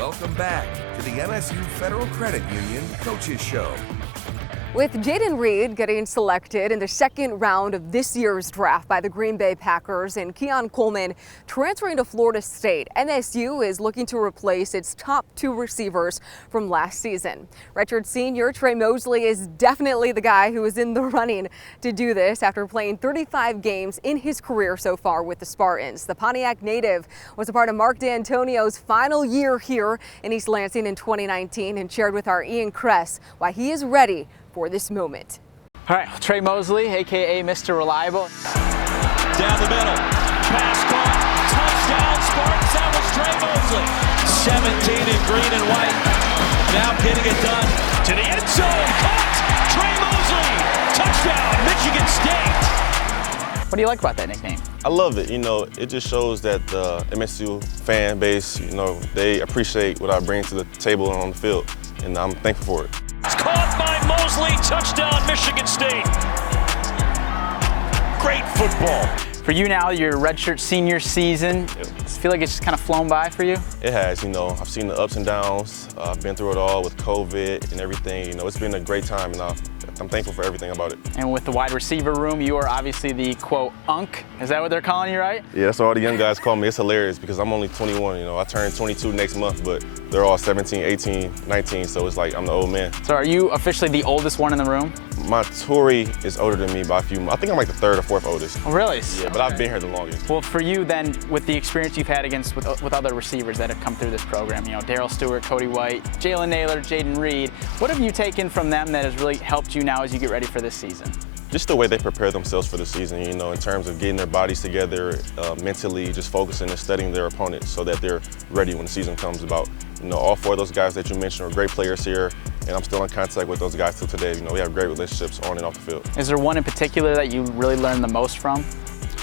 Welcome back to the MSU Federal Credit Union Coaches Show. With Jayden Reed getting selected in the second round of this year's draft by the Green Bay Packers and Keon Coleman transferring to Florida State, MSU is looking to replace its top two receivers from last season. Redshirt senior Tre Mosley is definitely the guy who is in the running to do this after playing 35 games in his career so far with the Spartans. The Pontiac native was a part of Mark D'Antonio's final year here in East Lansing in 2019 and shared with our Ian Kress why he is ready for this moment. All right, Tre Mosley, aka Mr. Reliable. Down the middle, pass caught, touchdown Spartans, that was Tre Mosley. 17 in green and white, now getting it done to the end zone, caught, Tre Mosley, touchdown, Michigan State. What do you like about that nickname? I love it. It just shows that the MSU fan base, they appreciate what I bring to the table and on the field, and I'm thankful for it. It's caught by Mosley, touchdown Michigan State. Great football. For you now, your redshirt senior season, I feel like it's just kind of flown by for you? It has, I've seen the ups and downs. I've been through it all with COVID and everything. It's been a great time, and I'm thankful for everything about it. And with the wide receiver room, you are obviously the, quote, unk. Is that what they're calling you, right? Yeah, that's what all the young guys call me. It's hilarious because I'm only 21, I turn 22 next month, but they're all 17, 18, 19, so it's like I'm the old man. So are you officially the oldest one in the room? My Tory is older than me by a few months. I think I'm like the third or fourth oldest. Oh, really? Yeah, but I've been here the longest. Well, for you then, with the experience you've had with other receivers that have come through this program, Darryl Stewart, Cody White, Jalen Naylor, Jayden Reed, what have you taken from them that has really helped you now as you get ready for this season? Just the way they prepare themselves for the season, in terms of getting their bodies together, mentally, just focusing and studying their opponents so that they're ready when the season comes about. All four of those guys that you mentioned are great players here, and I'm still in contact with those guys till today. We have great relationships on and off the field. Is there one in particular that you really learned the most from?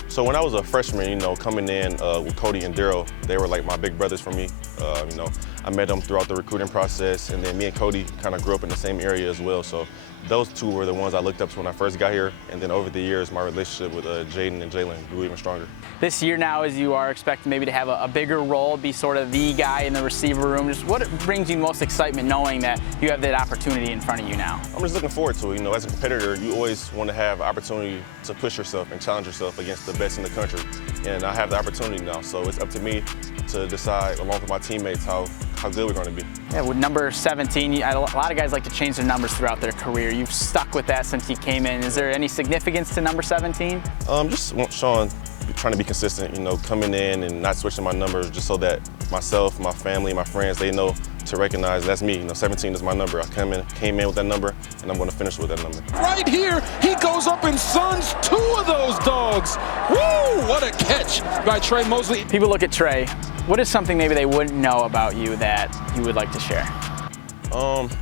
So when I was a freshman, coming in with Cody and Daryl, they were like my big brothers for me. I met them throughout the recruiting process, and then me and Cody kind of grew up in the same area as well. So those two were the ones I looked up to when I first got here, and then over the years, my relationship with Jayden and Jalen grew even stronger. This year now, as you are expected maybe to have a bigger role, be sort of the guy in the receiver room, just what brings you most excitement knowing that you have that opportunity in front of you now? I'm just looking forward to it. As a competitor, you always want to have opportunity to push yourself and challenge yourself against the best in the country, and I have the opportunity now, so it's up to me to decide, along with my teammates, how good we're going to be. Yeah, with number 17, a lot of guys like to change their numbers throughout their career. You've stuck with that since you came in. Is there any significance to number 17? Just want Sean trying to be consistent, coming in and not switching my numbers just so that myself, my family, my friends, they know to recognize that's me. 17 is my number. I came in with that number, and I'm going to finish with that number. Right here, he goes up and suns two of those dogs. Woo! What a catch by Tre Mosley. People look at Tre. What is something maybe they wouldn't know about you that you would like to share?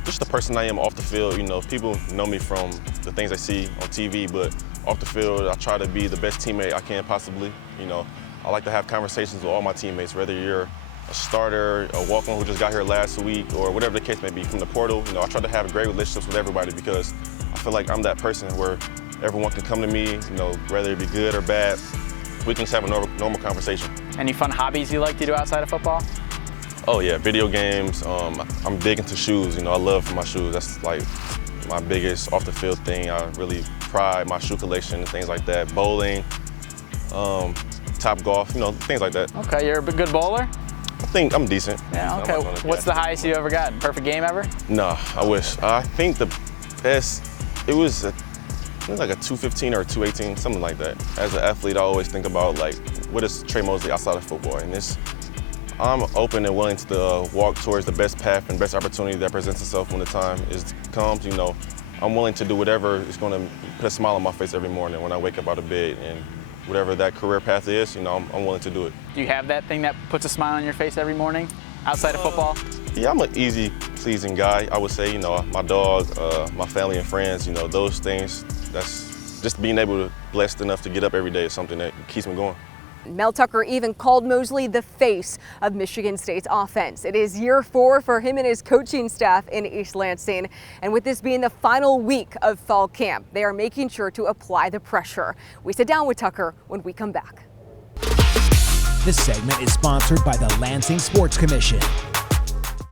Just the person I am off the field. People know me from the things they see on TV, but off the field, I try to be the best teammate I can possibly. I like to have conversations with all my teammates, whether you're a starter, a walk-on who just got here last week, or whatever the case may be. From the portal, I try to have great relationships with everybody because I feel like I'm that person where everyone can come to me, whether it be good or bad. We can just have a normal conversation. Any fun hobbies you like to do outside of football? Oh yeah, video games. I'm big into shoes. I love my shoes. That's like my biggest off the field thing. I really pride my shoe collection and things like that. Bowling, top golf, things like that. Okay, you're a good bowler? I think I'm decent. Yeah, okay. What's the highest you ever gotten? Perfect game ever? No, I wish. I think the best, it was like a 215 or a 218, something like that. As an athlete, I always think about what is Tre Mosley outside of football? And I'm open and willing to walk towards the best path and best opportunity that presents itself when the time comes. I'm willing to do whatever is going to put a smile on my face every morning when I wake up out of bed, and whatever that career path is, I'm willing to do it. Do you have that thing that puts a smile on your face every morning outside of football? Yeah, I'm an easy, pleasing guy, I would say. My dog, my family and friends, those things, that's just being able to, blessed enough to get up every day is something that keeps me going. Mel Tucker even called Mosley the face of Michigan State's offense. It is year 4 for him and his coaching staff in East Lansing. And with this being the final week of fall camp, they are making sure to apply the pressure. We sit down with Tucker when we come back. This segment is sponsored by the Lansing Sports Commission.